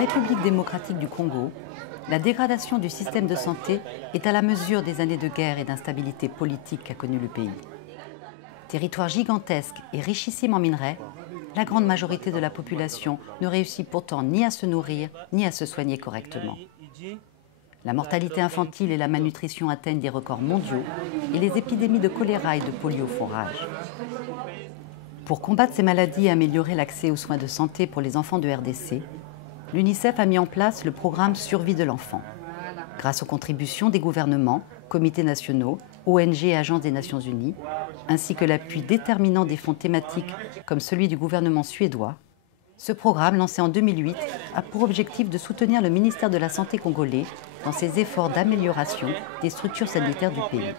République démocratique du Congo, la dégradation du système de santé est à la mesure des années de guerre et d'instabilité politique qu'a connu le pays. Territoire gigantesque et richissime en minerais, la grande majorité de la population ne réussit pourtant ni à se nourrir ni à se soigner correctement. La mortalité infantile et la malnutrition atteignent des records mondiaux et les épidémies de choléra et de polio font rage. Pour combattre ces maladies et améliorer l'accès aux soins de santé pour les enfants de RDC, l'UNICEF a mis en place le programme Survie de l'enfant. Grâce aux contributions des gouvernements, comités nationaux, ONG et agences des Nations Unies, ainsi que l'appui déterminant des fonds thématiques comme celui du gouvernement suédois, ce programme, lancé en 2008, a pour objectif de soutenir le ministère de la Santé congolais dans ses efforts d'amélioration des structures sanitaires du pays.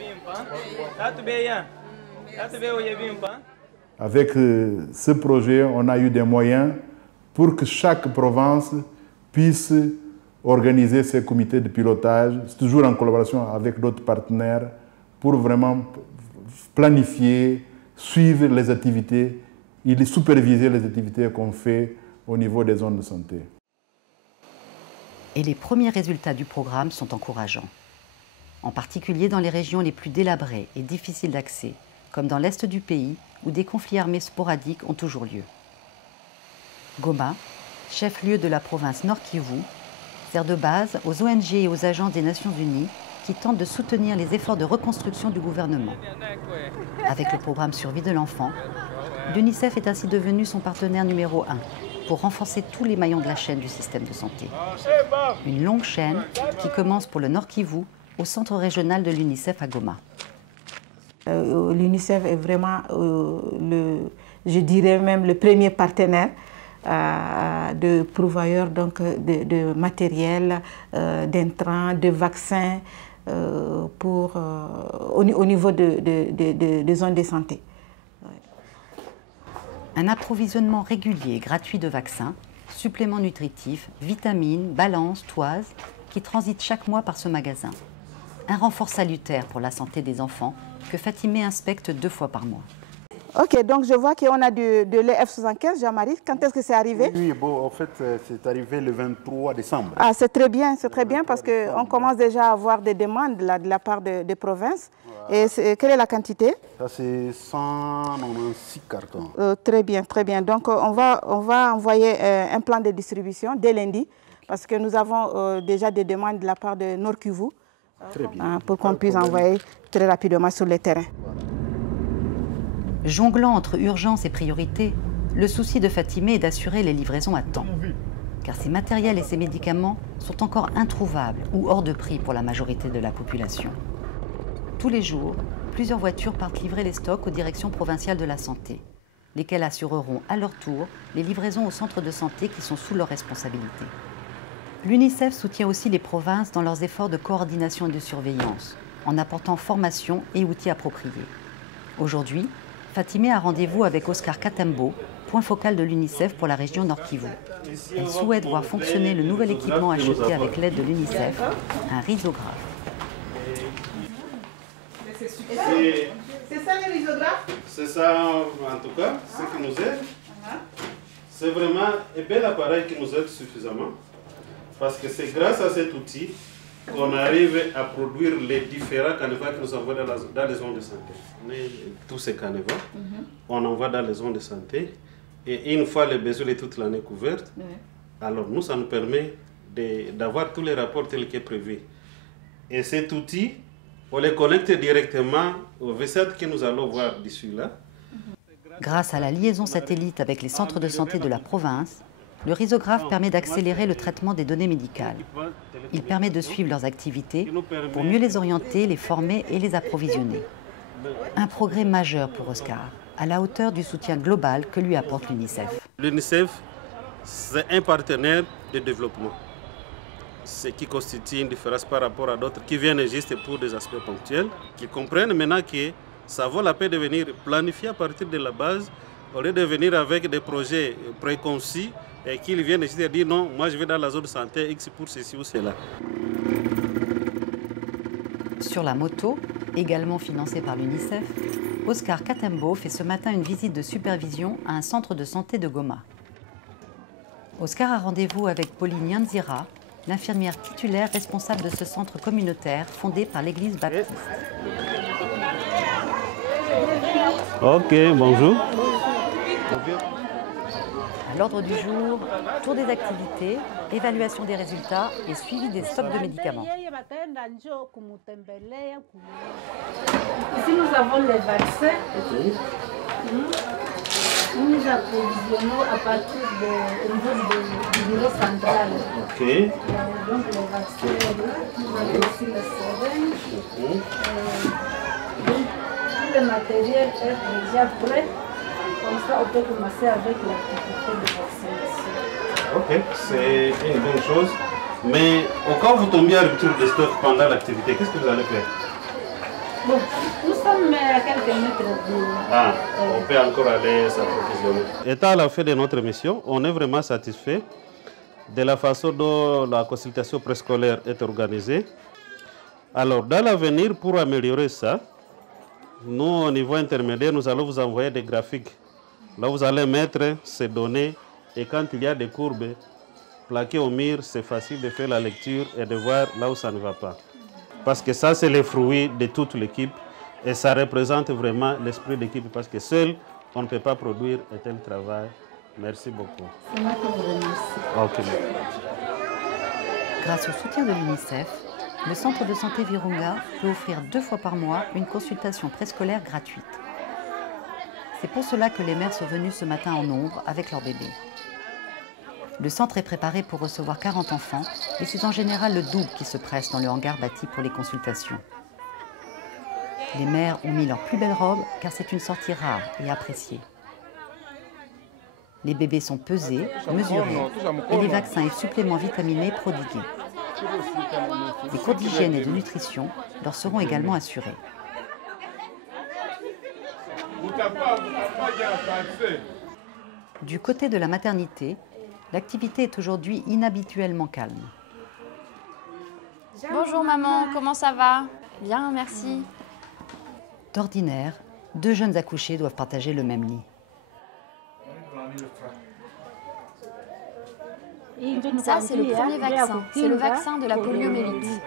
Avec ce projet, on a eu des moyens pour que chaque province puisse organiser ses comités de pilotage, toujours en collaboration avec d'autres partenaires, pour vraiment planifier, suivre les activités et superviser les activités qu'on fait au niveau des zones de santé. Et les premiers résultats du programme sont encourageants. En particulier dans les régions les plus délabrées et difficiles d'accès, comme dans l'est du pays, où des conflits armés sporadiques ont toujours lieu. Goma, chef-lieu de la province Nord Kivu, sert de base aux ONG et aux agences des Nations Unies qui tentent de soutenir les efforts de reconstruction du gouvernement. Avec le programme Survie de l'enfant, l'UNICEF est ainsi devenu son partenaire numéro 1 pour renforcer tous les maillons de la chaîne du système de santé. Une longue chaîne qui commence pour le Nord Kivu au centre régional de l'UNICEF à Goma. L'UNICEF est vraiment, je dirais même, le premier partenaire de pourvoyeurs donc, de matériel, d'intrants, de vaccins au niveau des zones de santé. Un approvisionnement régulier et gratuit de vaccins, suppléments nutritifs, vitamines, balances, toises, qui transitent chaque mois par ce magasin. Un renfort salutaire pour la santé des enfants que Fatimé inspecte 2 fois par mois. Ok, donc je vois qu'on a de l'EF75, Jean-Marie. Quand est-ce que c'est arrivé? Oui, bon, en fait, c'est arrivé le 23 décembre. Ah, c'est très bien parce qu'on commence déjà à avoir des demandes là, de la part des provinces. Voilà. Et quelle est la quantité? Ça, c'est 196 cartons. Très bien, très bien. Donc, on va envoyer un plan de distribution dès lundi, parce que nous avons déjà des demandes de la part de Nord Kivu, pour qu'on puisse envoyer très rapidement sur le terrain. Jonglant entre urgence et priorité, le souci de Fatimé est d'assurer les livraisons à temps. Car ces matériels et ces médicaments sont encore introuvables ou hors de prix pour la majorité de la population. Tous les jours, plusieurs voitures partent livrer les stocks aux directions provinciales de la santé, lesquelles assureront à leur tour les livraisons aux centres de santé qui sont sous leur responsabilité. L'UNICEF soutient aussi les provinces dans leurs efforts de coordination et de surveillance, en apportant formation et outils appropriés. Aujourd'hui, Fatimé a rendez-vous avec Oscar Katembo, point focal de l'UNICEF pour la région Nord Kivu. Elle souhaite voir fonctionner le nouvel équipement acheté avec l'aide de l'UNICEF, un rhizographe. C'est ça le rhizographe? C'est ça en tout cas, ce qui nous aide. C'est vraiment un bel appareil qui nous aide suffisamment, parce que c'est grâce à cet outil qu'on arrive à produire les différents canevas que nous envoie dans les zones de santé. Tous ces canevas, on envoie dans les zones de santé, et une fois les besoins de toute l'année couverts, alors nous, ça nous permet d'avoir tous les rapports tels que prévu. Et cet outil, on les connecte directement au V7 que nous allons voir d'ici là. Grâce à la liaison satellite avec les centres de santé de la province, le rhizographe permet d'accélérer le traitement des données médicales. Il permet de suivre leurs activités pour mieux les orienter, les former et les approvisionner. Un progrès majeur pour Oscar, à la hauteur du soutien global que lui apporte l'UNICEF. L'UNICEF, c'est un partenaire de développement, ce qui constitue une différence par rapport à d'autres qui viennent juste pour des aspects ponctuels, qui comprennent maintenant que ça vaut la peine de venir planifier à partir de la base, au lieu de venir avec des projets préconçus et qu'ils viennent juste dire non, moi je vais dans la zone de santé X pour ceci ou cela. Sur la moto, également financée par l'UNICEF, Oscar Katembo fait ce matin une visite de supervision à un centre de santé de Goma. Oscar a rendez-vous avec Pauline Yanzira, l'infirmière titulaire responsable de ce centre communautaire fondé par l'Église baptiste. Ok, bonjour. À l'ordre du jour, tour des activités, évaluation des résultats et suivi des stocks de médicaments. Ici, nous avons les vaccins. Nous nous approvisionnons à partir du bureau central. Ok. Donc, les vaccins, nous avons aussi les seringues. Donc, tout le matériel est déjà prêt. Comme ça, on peut commencer avec l'activité de vaccination. Ok, c'est une bonne chose. Mais au cas où vous tombiez à rupture de stock pendant l'activité, qu'est-ce que vous allez faire? Bon, nous sommes à quelques mètres de... Ah, on peut encore aller s'approvisionner. Étant à la fin de notre mission, on est vraiment satisfait de la façon dont la consultation préscolaire est organisée. Alors, dans l'avenir, pour améliorer ça, nous, au niveau intermédiaire, nous allons vous envoyer des graphiques. Là, vous allez mettre ces données et quand il y a des courbes plaquées au mur, c'est facile de faire la lecture et de voir là où ça ne va pas. Parce que ça, c'est le fruit de toute l'équipe et ça représente vraiment l'esprit d'équipe parce que seul, on ne peut pas produire un tel travail. Merci beaucoup. C'est moi qui vous remercie. Ok. Grâce au soutien de l'UNICEF, le centre de santé Virunga peut offrir 2 fois par mois une consultation préscolaire gratuite. C'est pour cela que les mères sont venues ce matin en nombre avec leur bébé. Le centre est préparé pour recevoir 40 enfants et c'est en général le double qui se presse dans le hangar bâti pour les consultations. Les mères ont mis leurs plus belles robes car c'est une sortie rare et appréciée. Les bébés sont pesés, mesurés et les vaccins et suppléments vitaminés prodigués. Les cours d'hygiène et de nutrition leur seront également assurés. Du côté de la maternité, l'activité est aujourd'hui inhabituellement calme. Bonjour maman, comment ça va? Bien, merci. D'ordinaire, 2 jeunes accouchés doivent partager le même lit. Ça, c'est le premier vaccin. C'est le vaccin de la poliomyélite.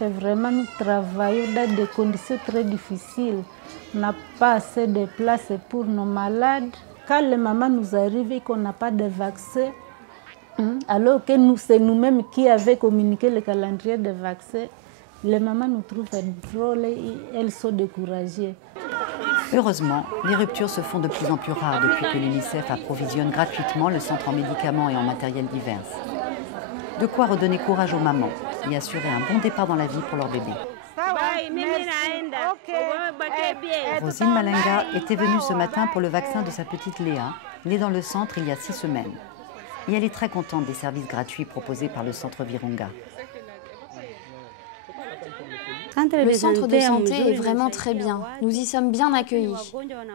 Vraiment, nous travaillons dans des conditions très difficiles. On n'a pas assez de place pour nos malades. Quand les mamans nous arrivent et qu'on n'a pas de vaccin, alors que c'est nous-mêmes qui avons communiqué le calendrier des vaccins, les mamans nous trouvent drôles et elles sont découragées. Heureusement, les ruptures se font de plus en plus rares depuis que l'UNICEF approvisionne gratuitement le centre en médicaments et en matériel divers. De quoi redonner courage aux mamans et assurer un bon départ dans la vie pour leur bébé. Rosine Malenga était venue ce matin pour le vaccin de sa petite Léa, née dans le centre il y a 6 semaines. Et elle est très contente des services gratuits proposés par le centre Virunga. Le centre de santé est vraiment très bien. Nous y sommes bien accueillis.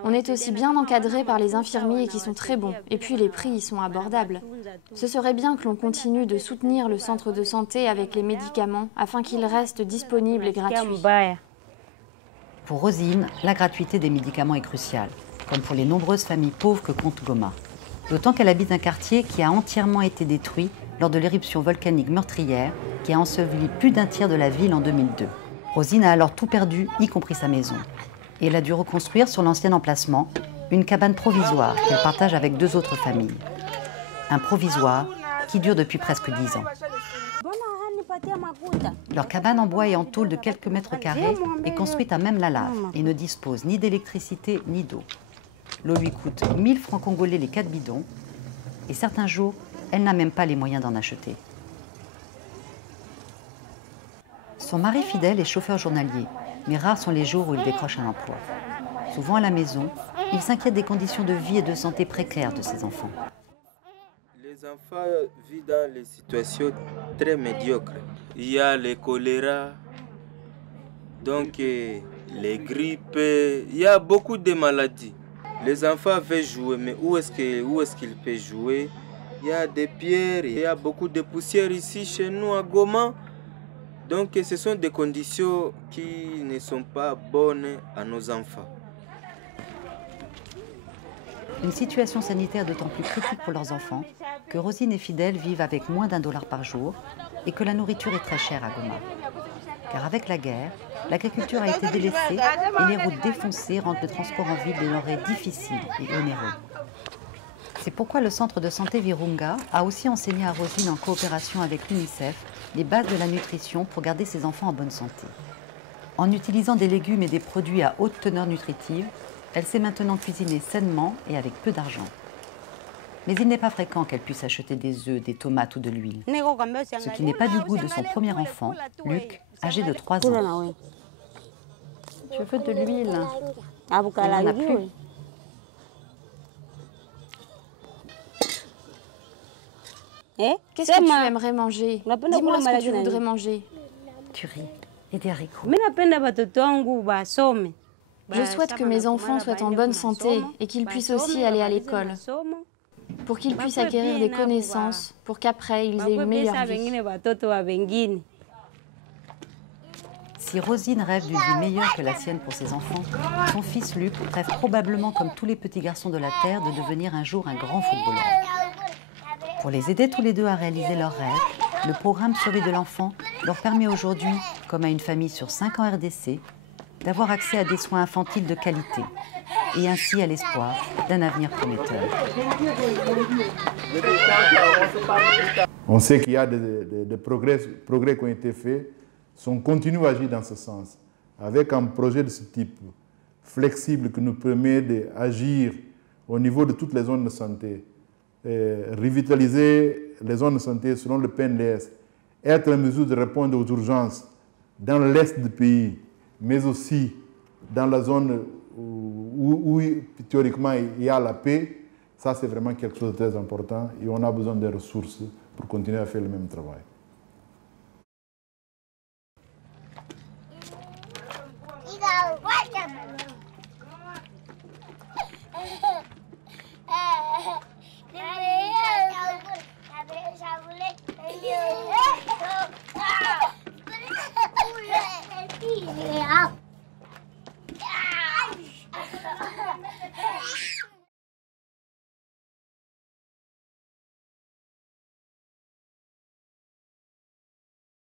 On est aussi bien encadrés par les infirmiers qui sont très bons. Et puis les prix y sont abordables. Ce serait bien que l'on continue de soutenir le centre de santé avec les médicaments afin qu'il reste disponible et gratuit. Pour Rosine, la gratuité des médicaments est cruciale, comme pour les nombreuses familles pauvres que compte Goma. D'autant qu'elle habite un quartier qui a entièrement été détruit lors de l'éruption volcanique meurtrière qui a enseveli plus d'un tiers de la ville en 2002. Rosine a alors tout perdu, y compris sa maison. Et elle a dû reconstruire sur l'ancien emplacement une cabane provisoire qu'elle partage avec 2 autres familles. Un provisoire qui dure depuis presque 10 ans. Leur cabane en bois et en tôle de quelques mètres carrés est construite à même la lave et ne dispose ni d'électricité ni d'eau. L'eau lui coûte 1000 francs congolais les 4 bidons et certains jours, elle n'a même pas les moyens d'en acheter. Son mari fidèle est chauffeur journalier, mais rares sont les jours où il décroche un emploi. Souvent à la maison, il s'inquiète des conditions de vie et de santé précaires de ses enfants. Les enfants vivent dans des situations très médiocres. Il y a le choléra, donc les grippes, il y a beaucoup de maladies. Les enfants veulent jouer, mais où est-ce qu'ils peuvent jouer? Il y a des pierres, il y a beaucoup de poussière ici chez nous à Goma. Donc ce sont des conditions qui ne sont pas bonnes à nos enfants. Une situation sanitaire d'autant plus critique pour leurs enfants que Rosine et Fidèle vivent avec moins d'$1 par jour et que la nourriture est très chère à Goma. Car avec la guerre, l'agriculture a été délaissée et les routes défoncées rendent le transport en ville désormais difficile et onéreux. C'est pourquoi le centre de santé Virunga a aussi enseigné à Rosine en coopération avec l'UNICEF les bases de la nutrition pour garder ses enfants en bonne santé. En utilisant des légumes et des produits à haute teneur nutritive, elle sait maintenant cuisiner sainement et avec peu d'argent. Mais il n'est pas fréquent qu'elle puisse acheter des œufs, des tomates ou de l'huile. Ce qui n'est pas du goût de son premier enfant, Luc, âgé de 3 ans. Je veux de l'huile. Il n'y en a plus. Qu'est-ce que tu aimerais manger? Dis-moi ce que tu voudrais manger. Du riz et des haricots. Je souhaite que mes enfants soient en bonne santé et qu'ils puissent aussi aller à l'école, pour qu'ils puissent acquérir des connaissances, pour qu'après ils aient une meilleure vie. Si Rosine rêve d'une vie meilleure que la sienne pour ses enfants, son fils Luc rêve probablement, comme tous les petits garçons de la Terre, de devenir un jour un grand footballeur. Pour les aider tous les deux à réaliser leurs rêves, le programme Sauver de l'enfant leur permet aujourd'hui, comme à une famille sur 5 en RDC, d'avoir accès à des soins infantiles de qualité et ainsi à l'espoir d'un avenir prometteur. On sait qu'il y a des progrès qui ont été faits. On continue à agir dans ce sens, avec un projet de ce type, flexible, qui nous permet d'agir au niveau de toutes les zones de santé, revitaliser les zones de santé selon le PNDS, être en mesure de répondre aux urgences dans l'est du pays, mais aussi dans la zone où théoriquement il y a la paix. Ça, c'est vraiment quelque chose de très important et on a besoin des ressources pour continuer à faire le même travail.